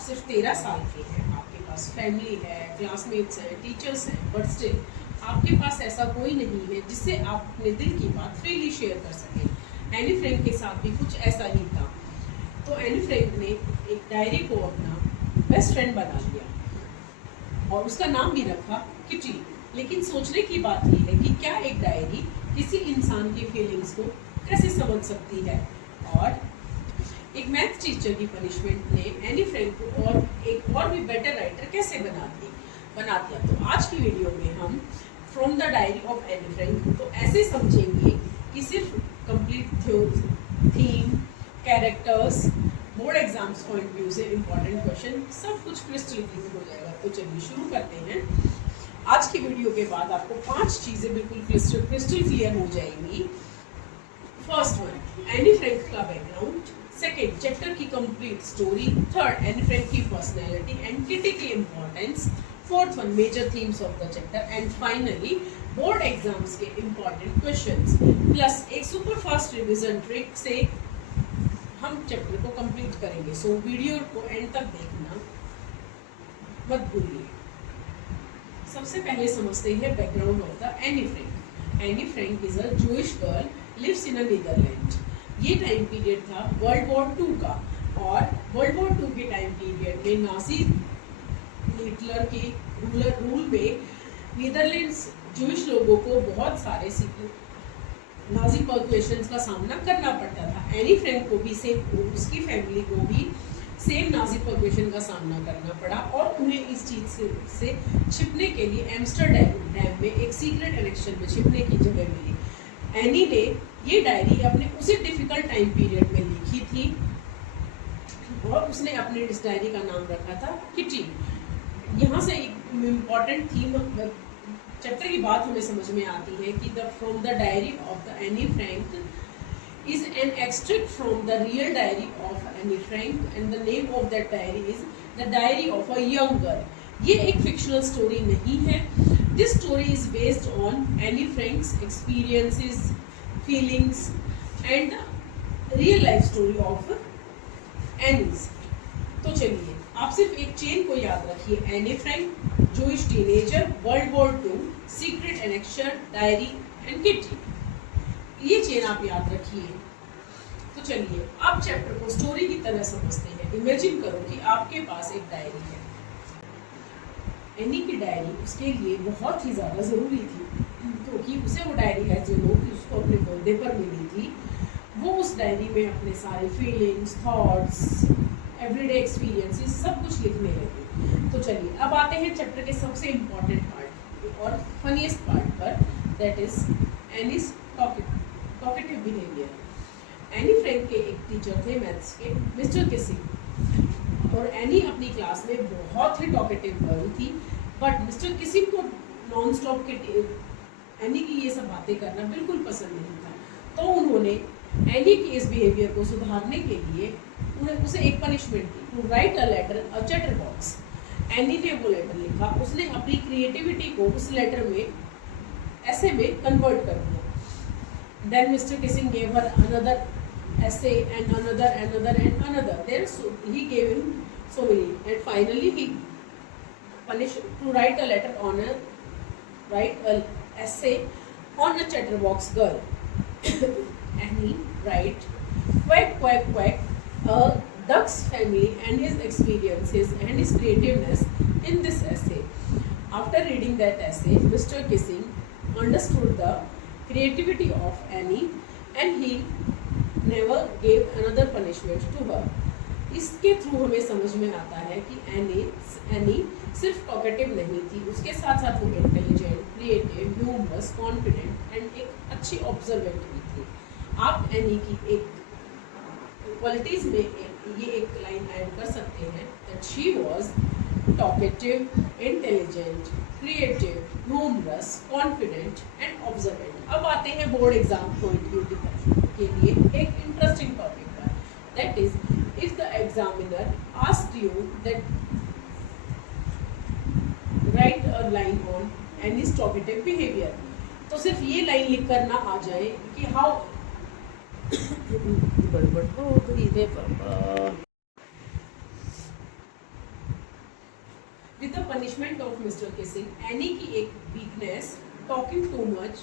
आप सिर्फ 13 साल के हैं, आपके पास फैमिली है, क्लासमेट्स हैं, टीचर्स हैं, बट स्टिल आपके पास ऐसा कोई नहीं है जिससे आप अपने दिल की बात फ्रीली शेयर कर सकें। एनी फ्रैंक के साथ भी कुछ ऐसा ही था। तो एनी फ्रैंक ने एक डायरी को अपना बेस्ट फ्रेंड बना लिया और उसका नाम भी रखा किटी। लेकिन सोचने की बात यह है कि क्या एक डायरी किसी इंसान की फीलिंग्स को कैसे समझ सकती है। और एक मैथ टीचर की पनिशमेंट ने एनी फ्रैंक को और एक और भी बेटर राइटर कैसे बना दिया। तो आज की वीडियो में हम from the diary of Anne Frank को ऐसे समझेंगे कि सिर्फ complete theme, characters, board exams point view से इम्पोर्टेंट क्वेश्चन सब कुछ क्रिस्टल क्लियर हो जाएगा। तो चलिए शुरू करते हैं। आज की वीडियो के बाद आपको 5 चीजें बिल्कुल क्रिस्टल क्लियर हो जाएंगी। फर्स्ट वन, एनी फ्रैंक का बैकग्राउंड। सेकेंड, चैप्टर की complete story. Third, Anne Frank की पर्सनैलिटी एंड किटी की importance. Fourth one, major themes of the chapter. And finally board exams के इम्पोर्टेंट क्वेश्चंस प्लस एक super fast revision trick से हम chapter को complete करेंगे। So video को and तक देखना मत भूलिए। सबसे पहले समझते हैं background of the Anne Frank. Anne Frank is a Jewish girl, lives in a Netherland. ये टाइम पीरियड था वर्ल्ड वॉर 2 का, और वर्ल्ड वॉर 2 के टाइम पीरियड में नाजी हिटलर के रूल में नीदरलैंड्स जूइश लोगों को बहुत सारे नाजी पर्क्वेशंस का सामना करना पड़ता था। एनी फ्रैंक को भी सेम, उसकी फैमिली को भी सेम नाजी पर्क्वेशन का सामना करना पड़ा और उन्हें इस चीज़ से छिपने के लिए एम्स्टरडैम में एक सीक्रेट इलेक्शन में छिपने की जगह मिली। एनी ने ये डायरी अपने उसी डिफिकल्ट टाइम पीरियड में लिखी थी और उसने अपने इस डायरी का नाम रखा था किटी। यहाँ से एक इम्पॉर्टेंट थीम चैप्टर की बात हमें समझ में आती है कि the from the diary of the Anne Frank is an extract from the real diary of Annie Frank, and the name of that diary is the diary of a young girl. ये एक fictional story नहीं है। This story is based on Annie Frank's experiences, feelings and real life story of Annie's। तो चलिए आप सिर्फ एक chain को याद रखिए, Anne Frank, Jewish teenager, world war 2, secret annexation, diary and Kitty. ये चेन आप याद रखिए। तो चलिए आप चैप्टर को स्टोरी की तरह समझते हैं। इमेजिन करो कि आपके पास एक डायरी है। एनी की डायरी उसके लिए बहुत ही ज़्यादा ज़रूरी थी क्योंकि उसे वो डायरी है जो लोग उसको अपने बर्थडे पर मिली थी। वो उस डायरी में अपने सारे फीलिंग्स, थॉट्स, एवरीडे एक्सपीरियंसेस सब कुछ लिखने लगी। तो चलिए अब आते हैं चैप्टर के सबसे इम्पोर्टेंट पार्ट और फनीएस्ट पार्ट पर, that is Annie's talkative behaviour. Anne Frank के एक टीचर थे मैथ्स के, मिस्टर किसिंग, और एनी अपनी क्लास में बहुत ही टॉकेटिव गर्ल थी। बट मिस्टर किसिंग को नॉन स्टॉप के एनी की ये सब बातें करना बिल्कुल पसंद नहीं था। तो उन्होंने एनी की इस बिहेवियर को सुधारने के लिए उसे एक पनिशमेंट दी, to write a letter a chatterbox. Anne ने वो लेटर लिखा, उसने अपनी क्रिएटिविटी को उस लेटर में ऐसे में कन्वर्ट कर दिया। Then Mr. Kissing gave her another essay and another and another. Then he gave him so many, and finally he punished to write a essay on a chatterbox girl. And he write quack quack quack, a duck's family and his experiences and his creativeness in this essay. After reading that essay, Mr. Kissing understood the creativity of Annie and he never gave another punishment to her. इसके through हमें समझ में आता है कि any सिर्फ talkative नहीं थी, उसके साथ साथ वो intelligent, creative, humorous, confident and एक अच्छी ऑब्जर्वेंट भी थी। आप एनी की एक क्वालिटीज में ये एक लाइन ऐड कर सकते हैं, that she was talkative, intelligent, creative, humorous, confident and observant. अब आते हैं बोर्ड एग्जाम पॉइंट व्यू के लिए एक इंटरेस्टिंग टॉपिक पर, that is if the examiner asked you that right a line on Annie's talkative behaviour, तो सिर्फ ये लाइन लिख कर ना आ जाए कि हाउ गड़बड़ हो गई थे पापा। With the punishment of mister Keesing, any की एक वीकनेस टॉकिंग टू मच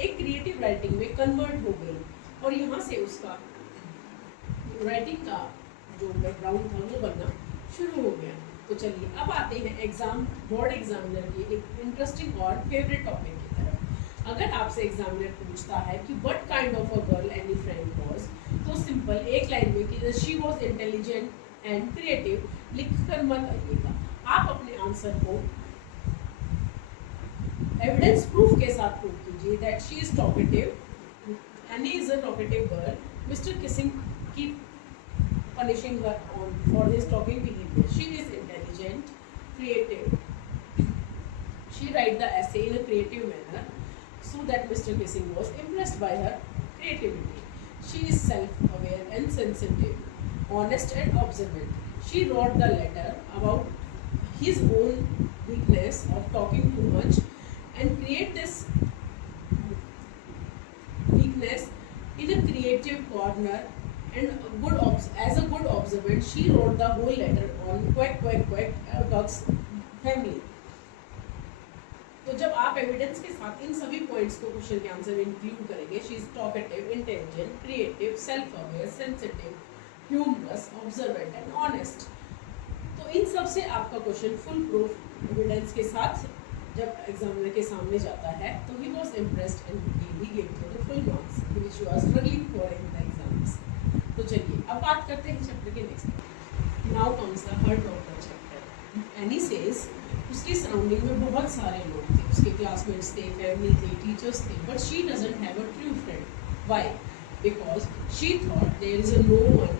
एक क्रिएटिव राइटिंग में कन्वर्ट हो गई और यहाँ से उसका राइटिंग का जो बैकग्राउंड था वो बनना शुरू हो गया। तो चलिए अब आते हैं एग्जाम बोर्ड एग्जामिनर के एक इंटरेस्टिंग और फेवरेट टॉपिक की तरफ। अगर आपसे एग्जामिनर पूछता है कि what kind of a girl any friend was, तो सिंपल एक लाइन में कि she was intelligent and creative लिख कर मत आइएगा। आप अपने आंसर को एविडेंस प्रूफ के साथ प्रूव कीजिए that she is talkative, any is a talkative girl, mister Keesing keep punishing her on for his talking behavior. She is intelligent, creative. She write the essay in a creative manner so that Mr. Kissing was impressed by her creativity. She is self-aware and sensitive, honest and observant. She wrote the letter about his own weakness of talking too much and create this weakness in a creative corner. And as a good observant, she wrote the whole letter on duck's family. तो जब आप evidence के साथ इन सभी points को question के answer में include करेंगे, she is talkative, intelligent, creative, self aware, sensitive, humorous, observant and honest, तो इन सब से आपका क्वेश्चन फुल प्रूफ एविडेंस के साथ जब एग्जामिनर के सामने जाता है तो he was impressed and he gave the full marks which you are struggling for in the exams. तो चलिए अब बात करते हैं चैप्टर के next. Now comes the heart of the chapter. Anne says उसकी सराउंडिंग में बहुत सारे लोग थे, उसके क्लासमेट्स थे, फैमिली थे, टीचर्स थे, but she doesn't have a true friend. Why? Because she thought there is a no one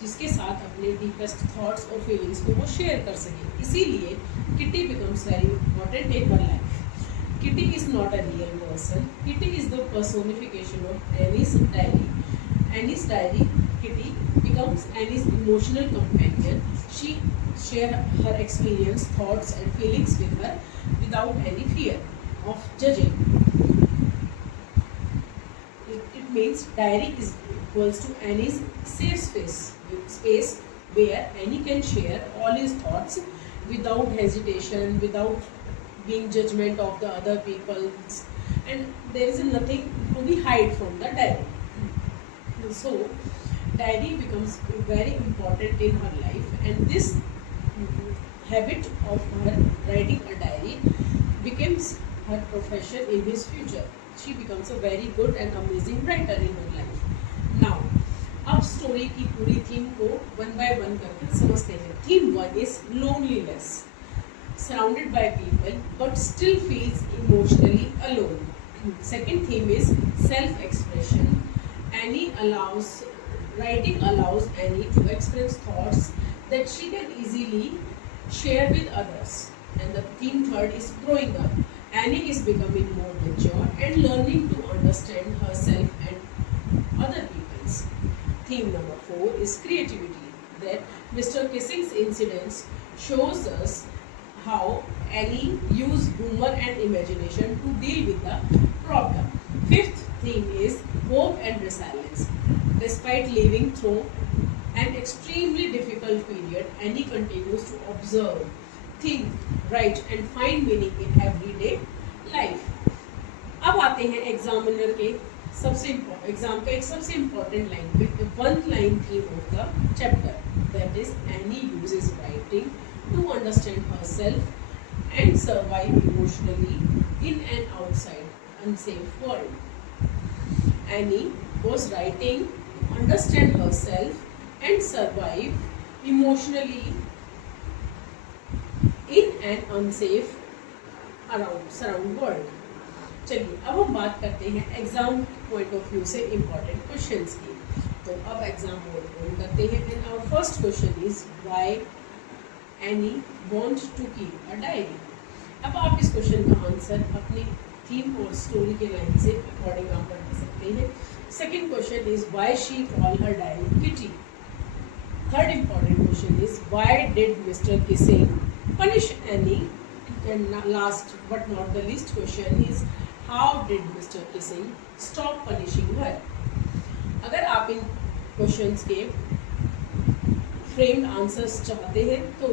जिसके साथ अपने डीपेस्ट थॉट्स और फीलिंग्स को वो शेयर कर सके। इसीलिए kitty becomes very important in her life. Kitty is not a real person, kitty is the personification of Annie's diary. Annie's diary, Kitty becomes Annie's emotional companion. She shares her experience, thoughts and feelings with her without any fear of judging. It means diary is equals to Annie's safe space where Annie can share all his thoughts without hesitation, without being judgment of the other people, and there is nothing to be hide from the diary. So diary becomes very important in her life, and this habit of her writing a diary becomes her profession in his future. She becomes a very good and amazing writer in her life. Now अब story की पूरी theme को one by one करके समझते हैं। Theme 1 is loneliness, surrounded by people but still feels emotionally alone. Second theme is self-expression. Writing allows Annie to express thoughts that she can easily share with others. And the theme 3 is growing up. Annie is becoming more mature and learning to understand herself and other people's. Theme number 4 is creativity. That Mr. Kissing's incidents shows us how Annie used humor and imagination to deal with the problem. Fifth theme is hope and resilience. Despite living through an extremely difficult period, Annie continues to observe, think, write and find meaning in everyday life. अब आते हैं examiner के exam का एक सबसे important line पे, one line theme of the chapter, that is Anne uses writing to understand herself and survive emotionally in and outside unsafe world. Annie was writing to understand herself and survive emotionally in an unsafe surround world. चलिए अब हम बात करते हैं exam point of view से important questions की। तो अब एग्जाम मोड करते हैं। And our first question is why Anne want to keep a diary. अब आप इस क्वेश्चन का आंसर अपनी थीम और स्टोरी के लाइन से अकॉर्डिंग आप कर सकते हैं। Second question is why she call her diary Kitty. Third important question is why did mister Keesing punish Anne. And last but not the least question is how did mister Keesing stop punishing her. अगर आप इन questions के framed answers चाहते हैं तो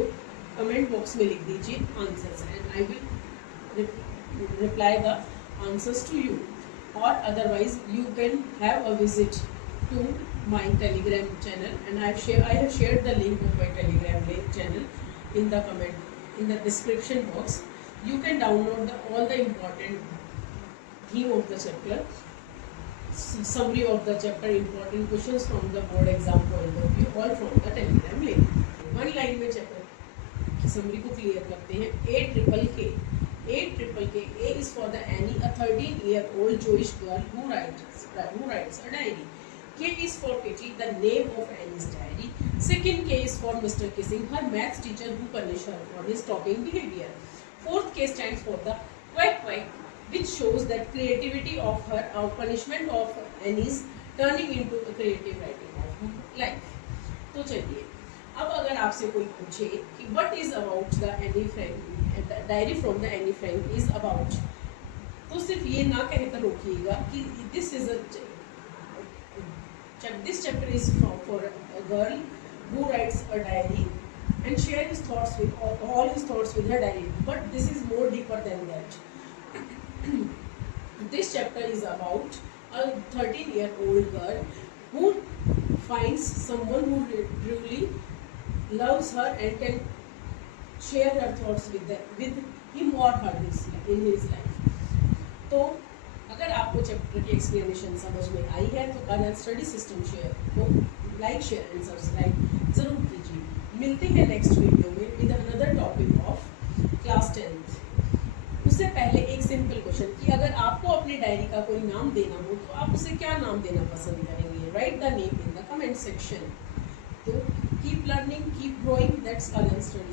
comment box में लिख दीजिए answers and I will reply the answers to you, or otherwise you can have a visit to my telegram channel, and I have shared the link of my telegram channel in the comment in the description box. You can download all the important theme of the chapter, summary of the chapter, important questions from the board exam point of view, all from the telegram link. One line में chapter की summary को clear करते हैं. A triple K. A is for the Annie, a 13-year-old Jewish girl who writes a diary. K is for Kitty, the name of Annie's diary. Second K is for Mr. Kissing, her maths teacher who punished her for his talking behavior. Fourth K stands for the quack, which shows that creativity of her punishment of Annie's turning into a creative writing of life. तो चलिए, अब अगर आपसे कोई पूछे कि what is about the Annie Frank, diary from the Anne Frank is about, तो सिर्फ ये ना कहकर रोकिएगा कि this is this chapter is for a girl who rights a diary and share his thoughts with all his thoughts with her diary, but this is more deeper than that. This chapter is about a 13-year-old girl who finds someone who truly loves her and can share her thoughts with him or her in his life. तो अगर आपको chapter की explanation समझ में आई है तो colonel study system share को like, share and subscribe जरूर कीजिए. मिलते हैं नेक्स्ट वीडियो में with another topic of class 10th. उससे पहले एक सिंपल क्वेश्चन कि अगर आपको अपनी डायरी का कोई नाम देना हो तो आप उसे क्या नाम देना पसंद करेंगे? Write the name in the comment section. तो keep learning, keep growing, that's Colonel study.